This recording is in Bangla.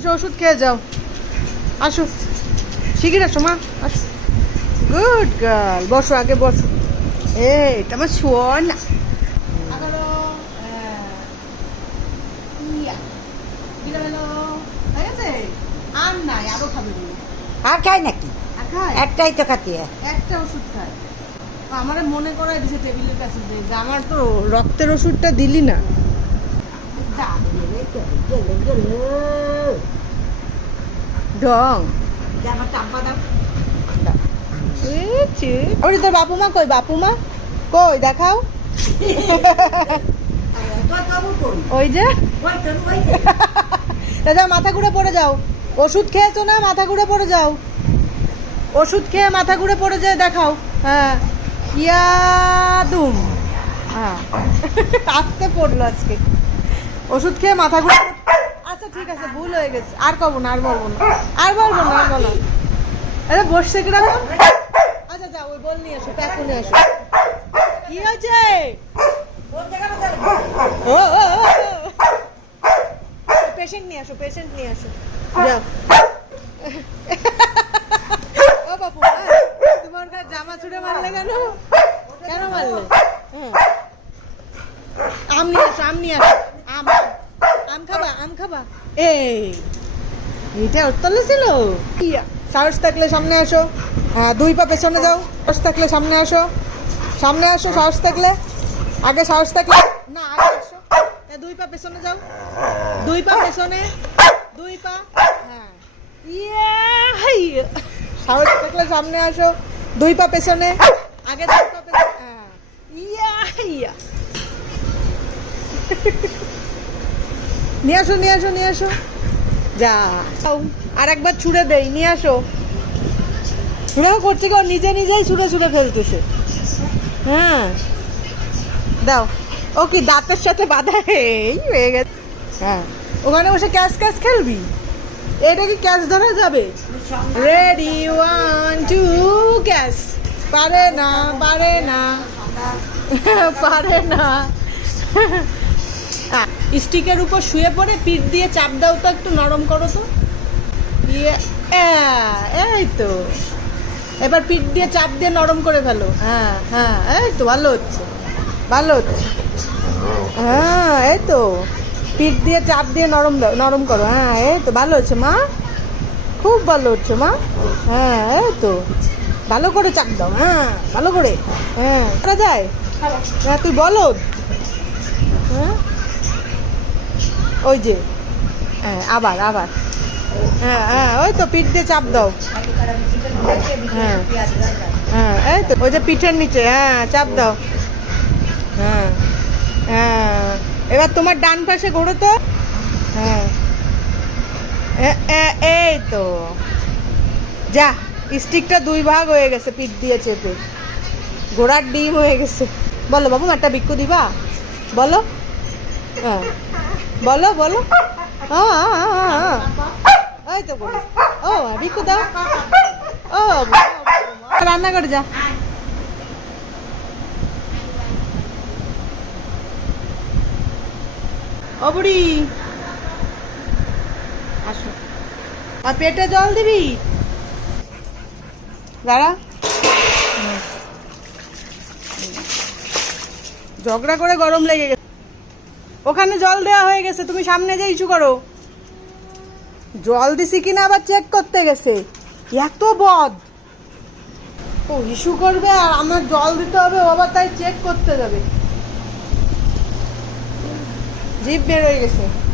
আসো ওষুধ খেয়ে যাও। আসো। শিগির আসো মা। আসো। গুড গার্ল বসো আগে বসো। এই এটা আমার শোন না আর খাই নাকি? আর খায় একটাই তো খাতে। একটা ওষুধ খায় আমার মনে করাই দিছে টেবিলের কাছে যে যে আমার তো রক্তের ওষুধটা দিলি না। যা, ঢং ওরে তোর বাপু মা কই? বাপু মা? কই? দেখাও। ওই যে। যাও মাথা ঘুরে পড়ে যাও। ওষুধ খেয়েছো না? মাথা ঘুরে পড়ে যাও। ওষুধ খেয়ে মাথা ঘুরে পড়ে যায় দেখাও। হ্যাঁ। ইয়াদুম। হ্যাঁ। আসতে পড়ল আজকে। ওষুধ খেয়ে মাথা ঘুরে আচ্ছা ঠিক আছে, ভুল হয়ে গেছে। আর কব না, আর বলব না। আর বলব না, আর বলো আরে, বসছে কীরকম? আচ্ছা যা ওই বল নিয়ে এসো প্যাকু নিয়ে এসো কি হয়েছে? ও পেশেন্ট নিয়ে আসো পেশেন্ট নিয়ে আসো। যাও। ও, বাপু তোমার জামা ছুড়ে মারলে কেন? কেন মারলে? হ্যাঁ। আম নিয়ে আসো, আম নিয়ে আসো আম আম খাবা আম খাবা এই এইটা উত্তলে ছিল। সাহস থাকলে সামনে আসো। দুই পা পেছনে যাও। সাহস থাকলে সামনে আসো। সামনে আসো, সাহস থাকলে। আগে সাহস থাকলে না, আগে আসো। দুই পা পেছনে যাও। দুই পা পেছনে। দুই পা। হ্যাঁ। ইয়ে। সাহস থাকলে সামনে আসো। দুই পা পেছনে। আগে দুই পা পেছনে হ্যাঁ। ইয়া ইয়া। নিয়ে আসো নিয়ে আসো নিয়ে আসো। যা আর একবার ছুঁড়ে দেই, নিয়ে আসো। ছুঁড়েও করছে কি ও নিজে নিজেই ছুঁড়ে ছুঁড়ে ফেলতেছে। হ্যাঁ। দাও। ও কি দাঁতের সাথে বাঁধা? এই হয়ে গেছে। হ্যাঁ। ওখানে বসে ক্যাশ ক্যাশ খেলবি? এটা কি ক্যাশ ধরা যাবে? রেডি ওয়ান টু ক্যাশ পারে না পারে না। পারে না। স্টিকের উপর শুয়ে পড়ে পিঠ দিয়ে চাপ দাও তো একটু নরম করো তো। ইয়ে আহ, এই তো। এবার পিঠ দিয়ে চাপ দিয়ে নরম করে ফেলো। হ্যাঁ হ্যাঁ এই তো ভালো হচ্ছে ভালো হচ্ছে। হ্যাঁ এই তো। পিঠ দিয়ে চাপ দিয়ে নরম দাও নরম করো। হ্যাঁ এই তো ভালো হচ্ছে মা। খুব ভালো হচ্ছে মা। হ্যাঁ এই তো। ভালো করে চাপ দাও। হ্যাঁ ভালো করে। হ্যাঁ করা যায়? হ্যাঁ তুই বলো হ্যাঁ ওই যে হ্যাঁ আবার আবার। হ্যাঁ হ্যাঁ ওই তো পিঠ দিয়ে চাপ দাও। হ্যাঁ হ্যাঁ এই তো, ওই যে পিঠের নিচে হ্যাঁ চাপ দাও। হ্যাঁ হ্যাঁ এবার তোমার ডান পাশে ঘোরো তো। হ্যাঁ এই তো। যা, স্টিকটা দুই ভাগ হয়ে গেছে, পিঠ দিয়ে চেপে। ঘোড়ার ডিম হয়ে গেছে। বলো বাবু একটা বিক্ষু দিবা? বলো। হ্যাঁ। বলো বলো। এই তো বলি। ও বিক্ষু দাও। ও রান্না করে যা। ও আসো। আর পেটে জল দিবি? দাঁড়া। ঝগড়া করে গরম লেগে গেছে। ওখানে জল দেওয়া হয়ে গেছে, তুমি সামনে যে ইস্যু করো। জল দিছি কিনা আবার চেক করতে গেছে। এত বদ। ও, ইস্যু করবে আর আমার জল দিতে হবে, ও আবার তাই চেক করতে যাবে। জিভ বেরোয় গেছে।